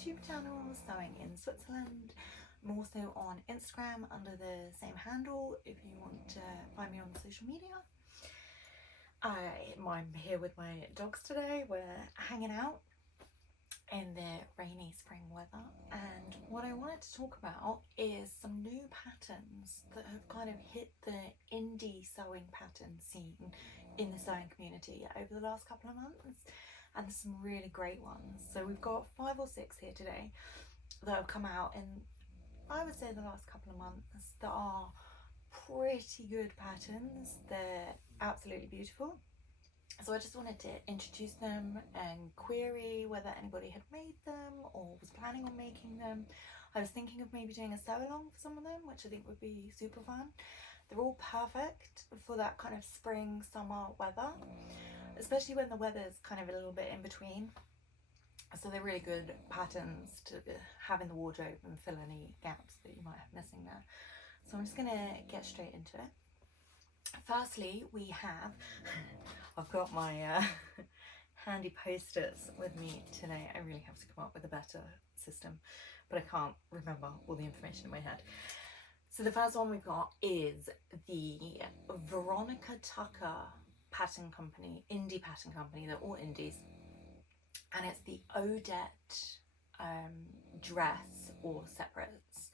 YouTube channel, Sewing in Switzerland. I'm also on Instagram under the same handle if you want to find me on social media. I'm here with my dogs today. We're hanging out in the rainy spring weather, and what I wanted to talk about is some new patterns that have kind of hit the indie sewing pattern scene in the sewing community over the last couple of months, and some really great ones. So we've got 5 or 6 here today that have come out in, I would say, the last couple of months that are pretty good patterns. They're absolutely beautiful. So I just wanted to introduce them and query whether anybody had made them or was planning on making them. I was thinking of maybe doing a sew along for some of them, which I think would be super fun. They're all perfect for that kind of spring, summer weather, especially when the weather's kind of a little bit in between. So they're really good patterns to have in the wardrobe and fill any gaps that you might have missing there. So I'm just gonna get straight into it. Firstly, we have, I've got my handy post-its with me today. I really have to come up with a better system, but I can't remember all the information in my head. So the first one we've got is the Veronica Tucker Pattern Company, indie pattern company. They're all indies. And it's the Odette dress or separates.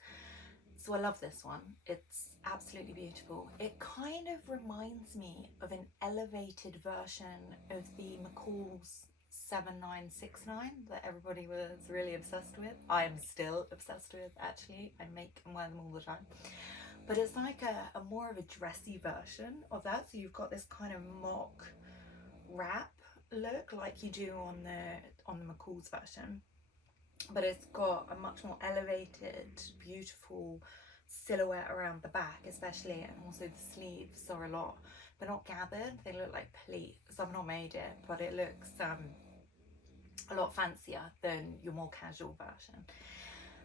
So I love this one. It's absolutely beautiful. It kind of reminds me of an elevated version of the McCall's 7969 that everybody was really obsessed with. I am still obsessed with, actually. I make and wear them all the time. But it's like a more of a dressy version of that. So you've got this kind of mock wrap look like you do on the McCall's version, but it's got a much more elevated, beautiful silhouette around the back especially, and also the sleeves are a lot, they're not gathered, they look like pleats. I've not made it, but it looks a lot fancier than your more casual version.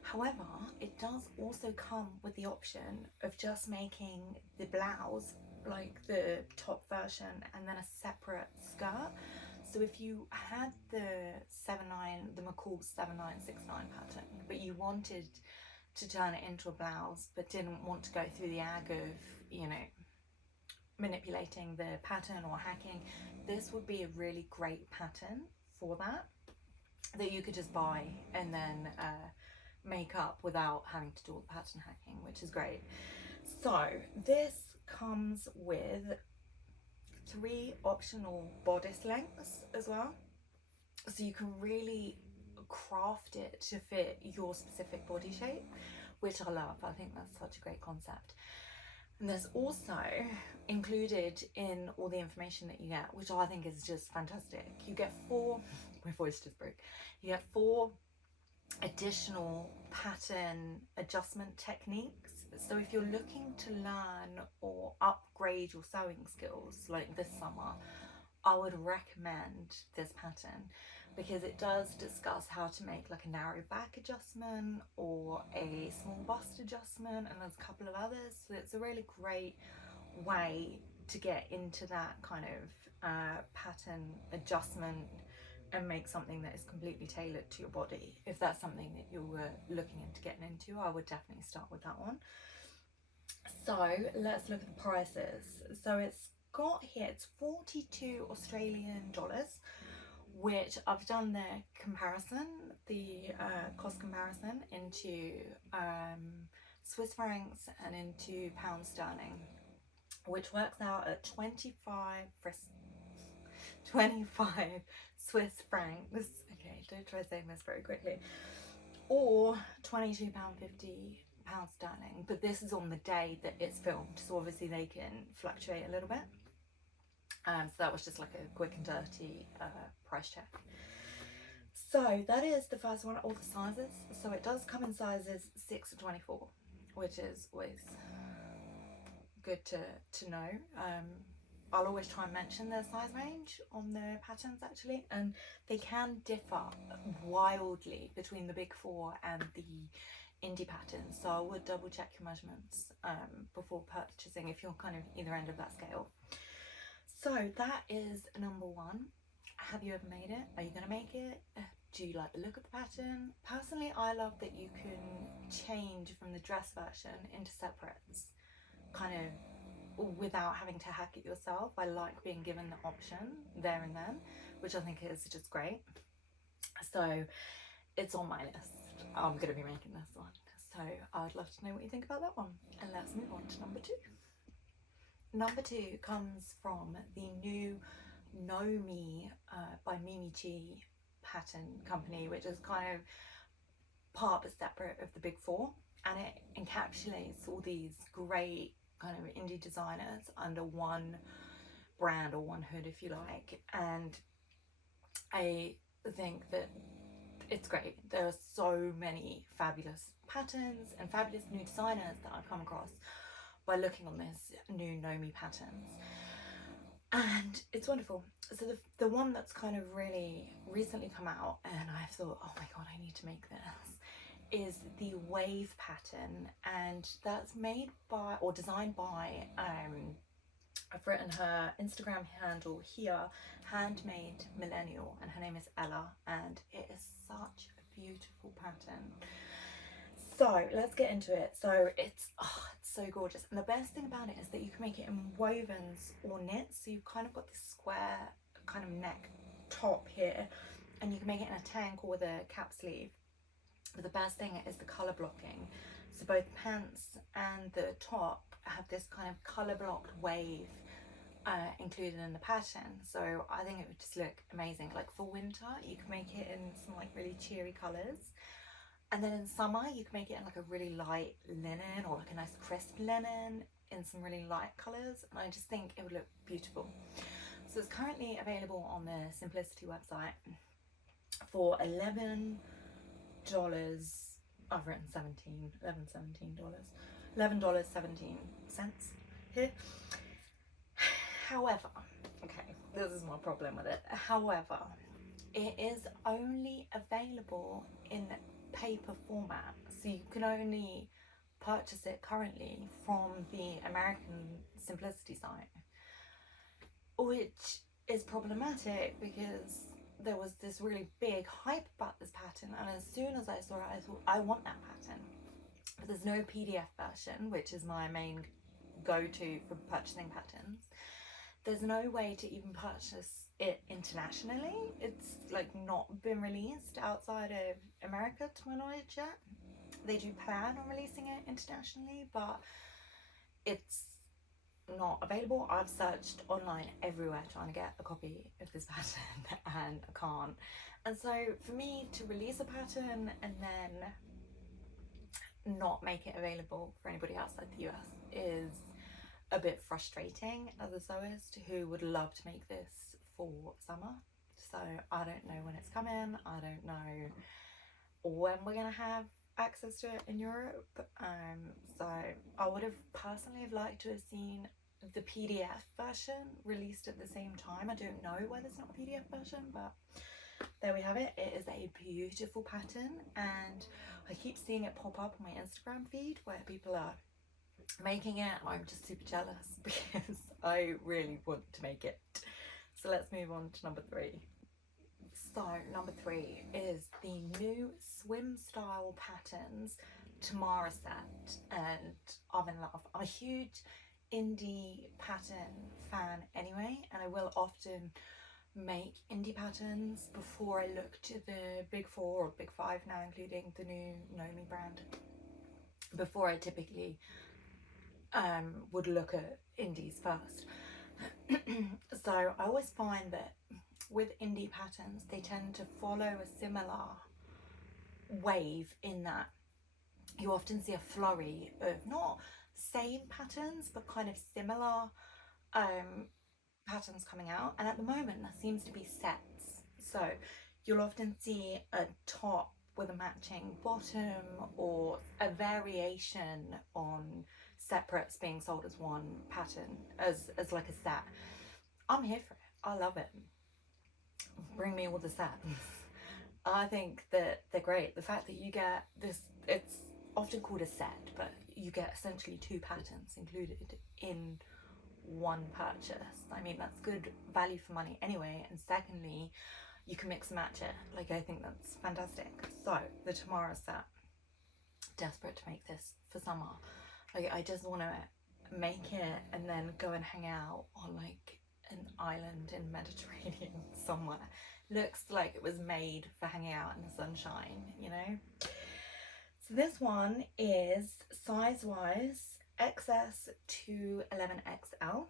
However, it does also come with the option of just making the blouse like the top version and then a separate skirt. So if you had the McCall 7969 pattern, but you wanted to turn it into a blouse, but didn't want to go through the ag of, you know, manipulating the pattern or hacking, this would be a really great pattern for that you could just buy and then make up without having to do all the pattern hacking, which is great. So this comes with 3 optional bodice lengths as well, so you can really craft it to fit your specific body shape, which I love. I think that's such a great concept. And there's also included in all the information that you get, which I think is just fantastic, you get 4 my voice just broke, you get 4 additional pattern adjustment techniques. So if you're looking to learn or upgrade your sewing skills like this summer, I would recommend this pattern because it does discuss how to make like a narrow back adjustment or a small bust adjustment, and there's a couple of others. So it's a really great way to get into that kind of pattern adjustment and make something that is completely tailored to your body. If that's something that you were looking into getting into, I would definitely start with that one. So let's look at the prices. So it's got here, it's 42 Australian dollars, which I've done the comparison, the cost comparison into Swiss francs and into pound sterling, which works out at 25 Swiss francs, okay, don't try saying this very quickly, or £22.50 sterling. But this is on the day that it's filmed, so obviously they can fluctuate a little bit. So that was just like a quick and dirty price check. So that is the first one, all the sizes. So it does come in sizes 6 to 24, which is always good to know. I'll always try and mention their size range on the patterns actually, and they can differ wildly between the big 4 and the indie patterns. So I would double check your measurements before purchasing if you're kind of either end of that scale. So that is number 1. Have you ever made it? Are you going to make it? Do you like the look of the pattern? Personally, I love that you can change from the dress version into separates, kind of without having to hack it yourself. I like being given the option there and then, which I think is just great. So it's on my list. I'm going to be making this one. So I'd love to know what you think about that one. And let's move on to number 2. Number 2 comes from the new Nomi by Mimi Chi pattern company, which is kind of part but separate of the big 4, and it encapsulates all these great kind of indie designers under one brand, or one hood if you like. And I think that it's great. There are so many fabulous patterns and fabulous new designers that I've come across by looking on this new Nomi patterns, and it's wonderful. So the one that's kind of really recently come out and I thought, oh my god, I need to make this, is the Wave pattern, and that's made by, or designed by, I've written her Instagram handle here, Handmade Millennial, and her name is Ella, and it is such a beautiful pattern. So let's get into it. So it's so gorgeous, and the best thing about it is that you can make it in wovens or knits. So you've kind of got this square kind of neck top here, and you can make it in a tank or with a cap sleeve. But the best thing is the colour blocking. So both pants and the top have this kind of colour blocked wave included in the pattern. So I think it would just look amazing. Like for winter, you can make it in some like really cheery colours. And then in summer, you can make it in like a really light linen, or like a nice crisp linen in some really light colours. And I just think it would look beautiful. So it's currently available on the Simplicity website for $11. I've written $11.17 here. However, okay, this is my problem with it. However, it is only available in paper format, so you can only purchase it currently from the American Simplicity site, which is problematic because there was this really big hype about this pattern, and as soon as I saw it, I thought, I want that pattern. But there's no PDF version, which is my main go-to for purchasing patterns. There's no way to even purchase it internationally. It's like not been released outside of America to my knowledge yet. They do plan on releasing it internationally, but it's not available. I've searched online everywhere trying to get a copy of this pattern and I can't. And so for me to release a pattern and then not make it available for anybody outside the US is a bit frustrating as a sewist who would love to make this for summer. So I don't know when it's coming. I don't know when we're gonna have access to it in Europe. So I would have personally liked to have seen the PDF version released at the same time. I don't know why there's not a PDF version, but there we have it. It is a beautiful pattern, and I keep seeing it pop up on my Instagram feed where people are making it. I'm just super jealous because I really want to make it. So let's move on to number 3. So number 3 is the new swim style patterns Tamara set, and I'm in love. I'm a huge indie pattern fan anyway, and I will often make indie patterns before I look to the big 4 or big 5 now, including the new Nomi brand, before I typically would look at indies first. So I always find that with indie patterns, they tend to follow a similar wave in that you often see a flurry of not same patterns but kind of similar patterns coming out, and at the moment there seems to be sets. So you'll often see a top with a matching bottom or a variation on separates being sold as one pattern, as like a set. I'm here for it. I love it. Bring me all the sets. I think that they're great. The fact that you get this, it's often called a set, but you get essentially 2 patterns included in one purchase. I mean, that's good value for money anyway, and secondly, you can mix and match it. Like, I think that's fantastic. So the Tamara set, desperate to make this for summer. Like, I just want to make it and then go and hang out on like an island in Mediterranean somewhere. Looks like it was made for hanging out in the sunshine, you know. So this one is size wise XS to 11XL,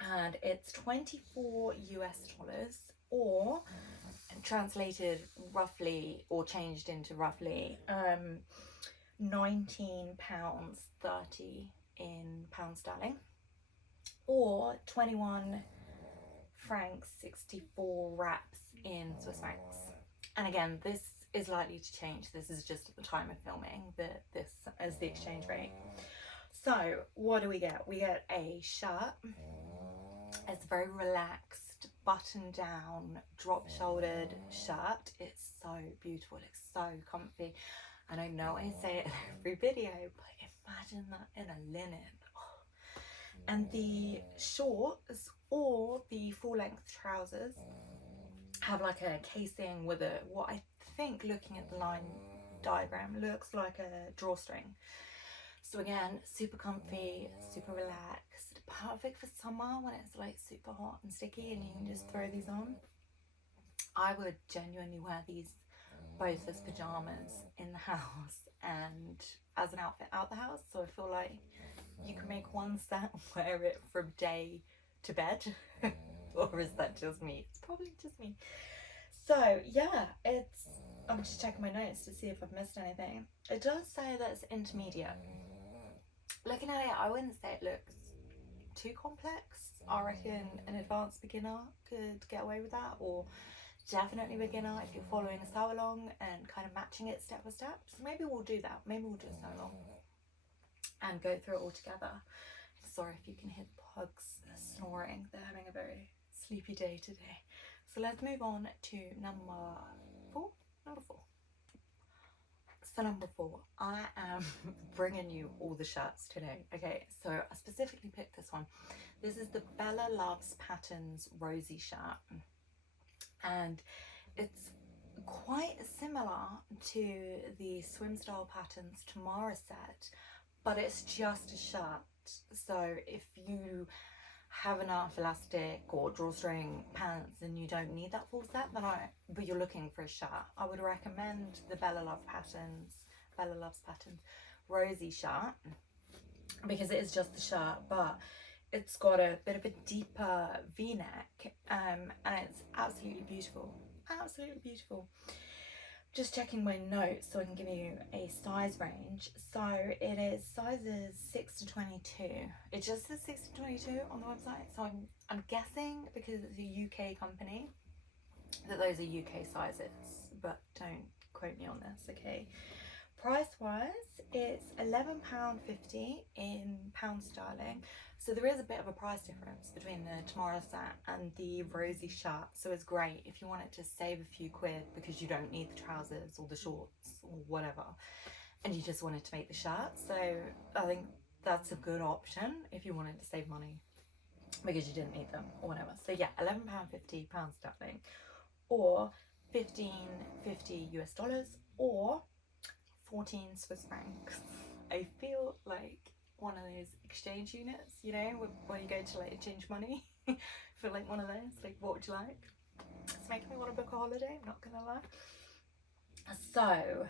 and it's $24 US, or translated roughly or changed into roughly £19.30 in pound sterling, or 21 francs 64 raps in Swiss francs. And again, this is likely to change. This is just at the time of filming, this is the exchange rate. So what do we get? We get a shirt. It's a very relaxed, button down, drop shouldered shirt. It's so beautiful, it's so comfy. And I know I say it in every video, but imagine that in a linen. Oh. And the shorts or the full length trousers have like a casing with a, what I think, looking at the line diagram, looks like a drawstring. So again, super comfy, super relaxed, perfect for summer when it's like super hot and sticky and you can just throw these on. I would genuinely wear these both as pajamas in the house and as an outfit out the house. So I feel like you can make one set and wear it from day to bed. Or is that just me? It's probably just me. So yeah, I'm just checking my notes to see if I've missed anything. It does say that it's intermediate. Looking at it, I wouldn't say it looks too complex. I reckon an advanced beginner could get away with that, or definitely beginner if you're following a sew along and kind of matching it step by step. So maybe we'll do that. Maybe we'll do a sew along and go through it all together. Sorry if you can hear the pugs snoring. They're having a very sleepy day today. So let's move on to number four. So number 4, I am bringing you all the shirts today. Okay, so I specifically picked this one. This is the Bella Loves Patterns Rosy shirt, and it's quite similar to the Swim Style Patterns Tamara set, but it's just a shirt. So if you have enough elastic or drawstring pants and you don't need that full set, but you're looking for a shirt, I would recommend the Bella Loves Patterns Rosy shirt, because it is just the shirt, but it's got a bit of a deeper v-neck, and it's absolutely beautiful. Just checking my notes so I can give you a size range. So it is sizes 6 to 22. It just says 6 to 22 on the website. So I'm guessing, because it's a UK company, that those are UK sizes, but don't quote me on this, okay? Price wise, it's £11.50 in pound sterling. So there is a bit of a price difference between the Tamara set and the Rosy shirt. So it's great if you wanted to save a few quid because you don't need the trousers or the shorts or whatever, and you just wanted to make the shirt. So I think that's a good option if you wanted to save money because you didn't need them or whatever. So yeah, £11.50 pound sterling, or $15.50 US, or 14 Swiss francs. I feel like one of those exchange units, you know, when you go to like change money. I feel like one of those, like, what would you like? It's making me want to book a holiday, I'm not gonna lie. So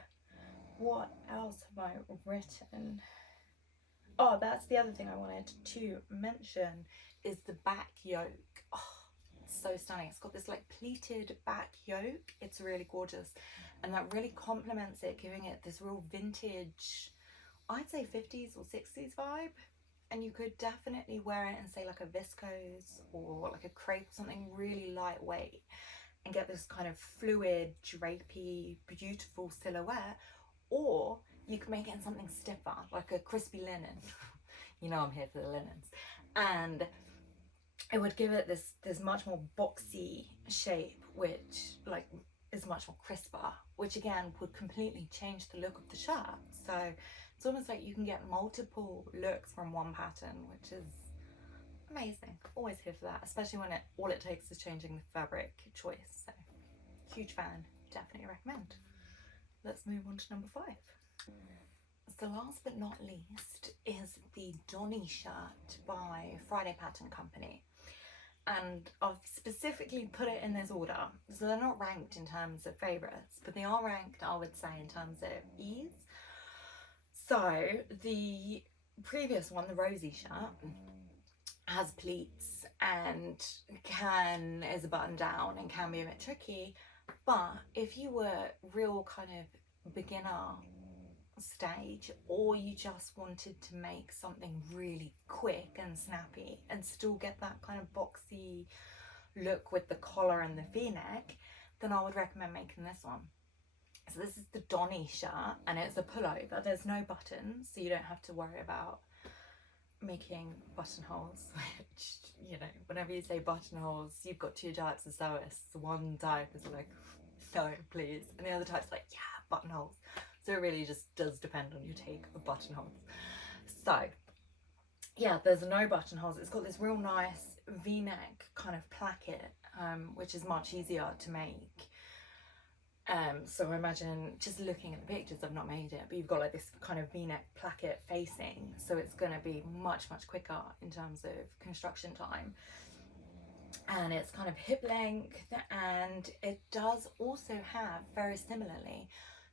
what else have I written? Oh, that's the other thing I wanted to mention, is the back yoke. Oh, it's so stunning. It's got this like pleated back yoke. It's really gorgeous, and that really complements it, giving it this real vintage, I'd say 50s or 60s vibe. And you could definitely wear it in, say, like a viscose or like a crepe or something really lightweight, and get this kind of fluid, drapey, beautiful silhouette. Or you could make it in something stiffer, like a crispy linen. You know I'm here for the linens. And it would give it this much more boxy shape, which like is much more crisper, which again would completely change the look of the shirt. So it's almost like you can get multiple looks from one pattern, which is amazing. Always here for that, especially when all it takes is changing the fabric choice. So huge fan, definitely recommend. Let's move on to number 5. So last but not least is the Donny shirt by Friday Pattern Company. And I've specifically put it in this order. So they're not ranked in terms of favourites, but they are ranked, I would say, in terms of ease. So the previous one, the Rosy shirt, has pleats and is a button down and can be a bit tricky. But if you were real kind of beginner stage, or you just wanted to make something really quick and snappy and still get that kind of boxy look with the collar and the v-neck, then I would recommend making this one. So this is the Donny shirt, and it's a pullover. There's no buttons, so you don't have to worry about making buttonholes, which, you know, whenever you say buttonholes, you've got 2 types of sewists. One type is like, no please, and the other type's like, yeah, buttonholes. So it really just does depend on your take of buttonholes. So yeah, there's no buttonholes. It's got this real nice v-neck kind of placket, which is much easier to make. So imagine, just looking at the pictures, I've not made it, but you've got like this kind of v-neck placket facing, so it's going to be much quicker in terms of construction time. And it's kind of hip length, and it does also have, very similarly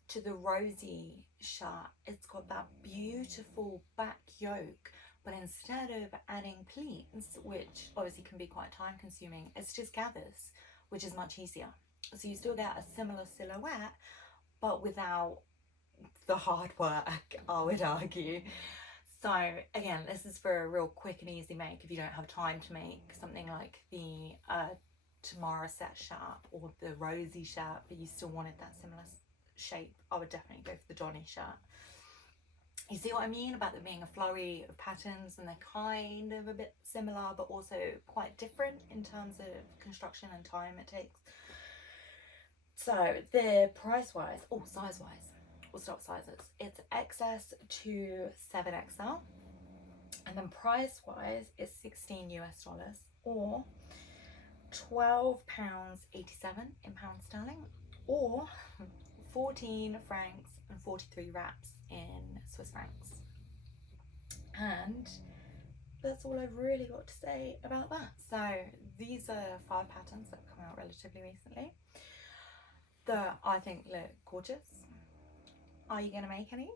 to the Rosy shirt, it's got that beautiful back yoke, but instead of adding pleats, which obviously can be quite time consuming, it's just gathers, which is much easier. So you still get a similar silhouette, but without the hard work, I would argue. So again, this is for a real quick and easy make if you don't have time to make something like the Tamara set shirt or the Rosy shirt, but you still wanted that similar shape. I would definitely go for the Donny shirt. You see what I mean about there being a flurry of patterns, and they're kind of a bit similar but also quite different in terms of construction and time it takes. So the price wise, size wise, we'll start with sizes. It's XS to 7XL, and then price wise is $16 or £12.87 in pound sterling, or 14 francs and 43 raps in Swiss francs. And that's all I've really got to say about that. So these are 5 patterns that have come out relatively recently that I think look gorgeous. Are you gonna make any?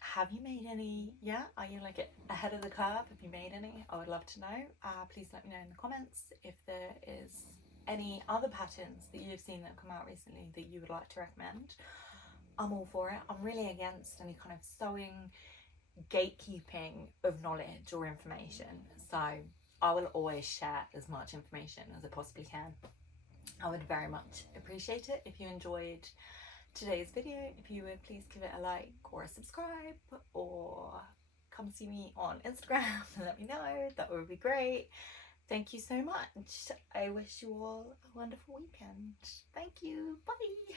Have you made any yet? Are you like ahead of the curve? Have you made any? I would love to know. Please let me know in the comments if there is any other patterns that you've seen that have come out recently that you would like to recommend. I'm all for it. I'm really against any kind of sewing gatekeeping of knowledge or information, so I will always share as much information as I possibly can. I would very much appreciate it if you enjoyed today's video. If you would please give it a like or a subscribe, or come see me on Instagram and let me know. That would be great. Thank you so much. I wish you all a wonderful weekend. Thank you. Bye.